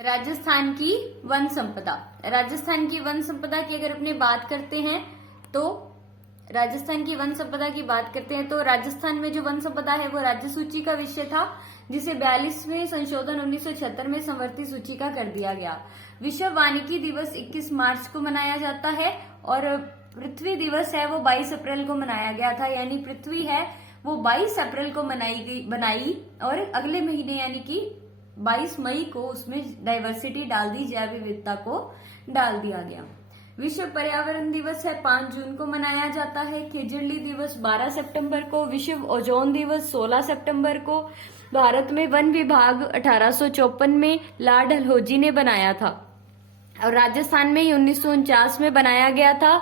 राजस्थान की वन संपदा। राजस्थान की वन संपदा की अगर अपने बात करते हैं तो राजस्थान की वन संपदा की बात करते हैं तो राजस्थान में जो वन संपदा है वो राज्य सूची का विषय था, जिसे 42वें संशोधन 1976 में संवर्ती सूची का कर दिया गया। विश्व वानिकी दिवस 21 मार्च को मनाया जाता है और पृथ्वी दिवस है वो 22 अप्रैल को मनाया गया था। यानी पृथ्वी है वो 22 अप्रैल को बनाई और अगले महीने यानी कि 22 मई को उसमें डाइवर्सिटी डाल दी, जैव विविधता को डाल दिया गया। विश्व पर्यावरण दिवस है 5 जून को मनाया जाता है। खिजड़ली दिवस 12 सितंबर को। विश्व ओजोन दिवस 16 सितंबर को। भारत में वन विभाग 1854 में लॉर्ड डलहौजी ने बनाया था और राजस्थान में ही 1949 में बनाया गया था।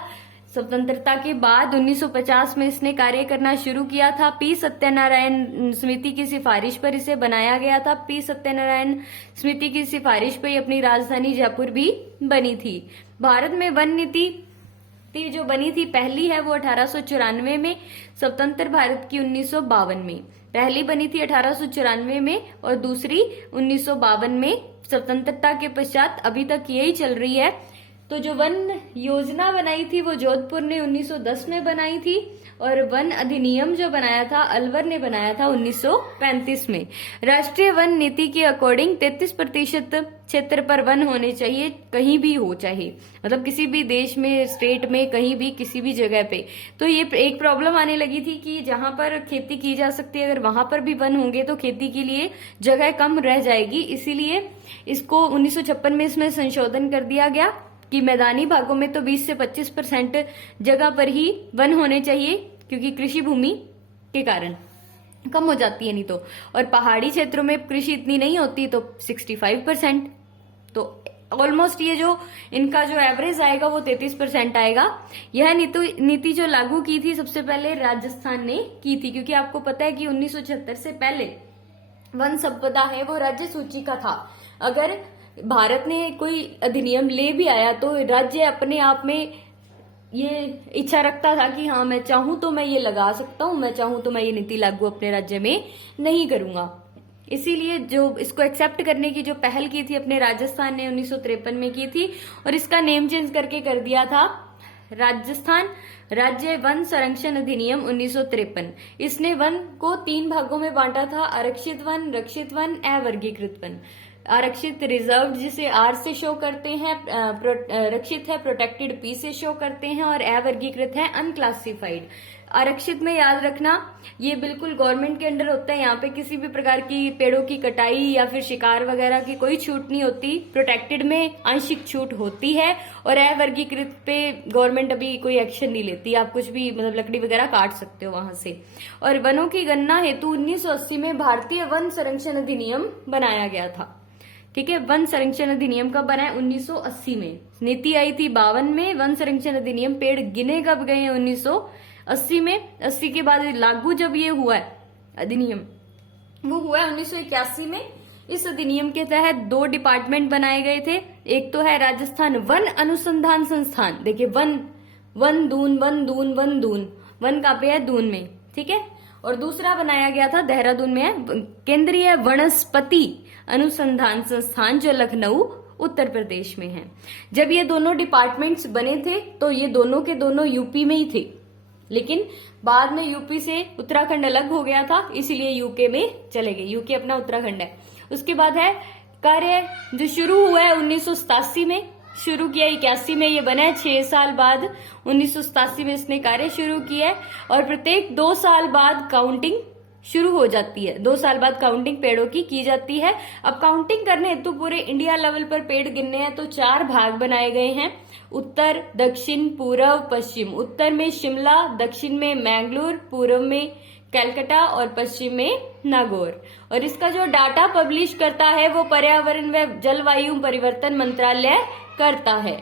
स्वतंत्रता के बाद 1950 में इसने कार्य करना शुरू किया था। पी सत्यनारायण समिति की सिफारिश पर इसे बनाया गया था। पी सत्यनारायण समिति की सिफारिश पर अपनी राजधानी जयपुर भी बनी थी। भारत में वन नीति जो बनी थी पहली है वो 1894 में, स्वतंत्र भारत की 1952 में। पहली बनी थी 1894 में और दूसरी 1952 में। स्वतंत्रता के पश्चात अभी तक यही चल रही है। तो जो वन योजना बनाई थी वो जोधपुर ने 1910 में बनाई थी और वन अधिनियम जो बनाया था अलवर ने बनाया था 1935 में। राष्ट्रीय वन नीति के अकॉर्डिंग 33% क्षेत्र पर वन होने चाहिए, कहीं भी हो चाहे, मतलब किसी भी देश में, स्टेट में, कहीं भी, किसी भी जगह पे। तो ये एक प्रॉब्लम आने लगी थी कि जहां पर खेती की जा सकती है अगर वहां पर भी वन होंगे तो खेती के लिए जगह कम रह जाएगी। इसीलिए इसको 1956 में इसमें संशोधन कर दिया गया कि मैदानी भागों में तो 20 से 25% जगह पर ही वन होने चाहिए, क्योंकि कृषि भूमि के कारण कम हो जाती है नहीं तो, और पहाड़ी क्षेत्रों में कृषि इतनी नहीं होती तो 65%। तो ऑलमोस्ट ये जो इनका जो एवरेज आएगा वो 33% आएगा। यह नीति जो लागू की थी सबसे पहले राजस्थान ने की थी, क्योंकि आपको पता है कि 1976 से पहले वन संपदा है वो राज्य सूची का था। अगर भारत ने कोई अधिनियम ले भी आया तो राज्य अपने आप में ये इच्छा रखता था कि हाँ मैं चाहूं तो मैं ये लगा सकता हूं, मैं चाहूं तो मैं ये नीति लागू अपने राज्य में नहीं करूंगा। इसीलिए जो इसको एक्सेप्ट करने की जो पहल की थी अपने राजस्थान ने 1953 में की थी और इसका नेम चेंज करके कर दिया था राजस्थान राज्य वन संरक्षण अधिनियम 1953। इसने वन को 3 भागों में बांटा था, आरक्षित वन, रक्षित वन, अवर्गीकृत वन। आरक्षित रिजर्व जिसे आर से शो करते हैं, रक्षित है प्रोटेक्टेड पी से शो करते हैं और अवर्गीकृत है अनक्लासिफाइड। आरक्षित में याद रखना ये बिल्कुल गवर्नमेंट के अंडर होता है, यहाँ पे किसी भी प्रकार की पेड़ों की कटाई या फिर शिकार वगैरह की कोई छूट नहीं होती। प्रोटेक्टेड में आंशिक छूट होती है और अवर्गीकृत पे गवर्नमेंट अभी कोई एक्शन नहीं लेती, आप कुछ भी मतलब लकड़ी वगैरह काट सकते हो वहां से। और वनों की गणना हेतु 1980 में भारतीय वन संरक्षण अधिनियम बनाया गया था। ठीक है, वन संरक्षण अधिनियम कब बना है? 1980 में। नीति आई थी 52 में। वन संरक्षण अधिनियम पेड़ गिने कब गए हैं? 1980 में। 80 के बाद लागू जब ये हुआ है अधिनियम वो हुआ है 1981 में। इस अधिनियम के तहत 2 डिपार्टमेंट बनाए गए थे। एक तो है राजस्थान वन अनुसंधान संस्थान। देखिए वन दून वन कहाँ पे है? दून में। ठीक है, और दूसरा बनाया गया था देहरादून में है केंद्रीय वनस्पति अनुसंधान संस्थान, जो लखनऊ उत्तर प्रदेश में है। जब ये दोनों डिपार्टमेंट्स बने थे तो ये दोनों के दोनों यूपी में ही थे, लेकिन बाद में यूपी से उत्तराखंड अलग हो गया था, इसीलिए यूके में चले गए। यूके अपना उत्तराखंड है। उसके बाद है कार्य जो शुरू हुआ है 1987 में, शुरू किया 81 में ये बना है। 6 साल बाद 1987 में इसने कार्य शुरू किया है और प्रत्येक 2 साल बाद काउंटिंग शुरू हो जाती है। 2 साल बाद काउंटिंग पेड़ों की जाती है। अब काउंटिंग करने हेतु पूरे इंडिया लेवल पर पेड़ गिनने हैं तो 4 भाग बनाए गए हैं, उत्तर, दक्षिण, पूर्व, पश्चिम। उत्तर में शिमला, दक्षिण में मैंगलोर, पूर्व में कलकत्ता और पश्चिम में नागौर। और इसका जो डाटा पब्लिश करता है वो पर्यावरण व जलवायु परिवर्तन मंत्रालय करता है।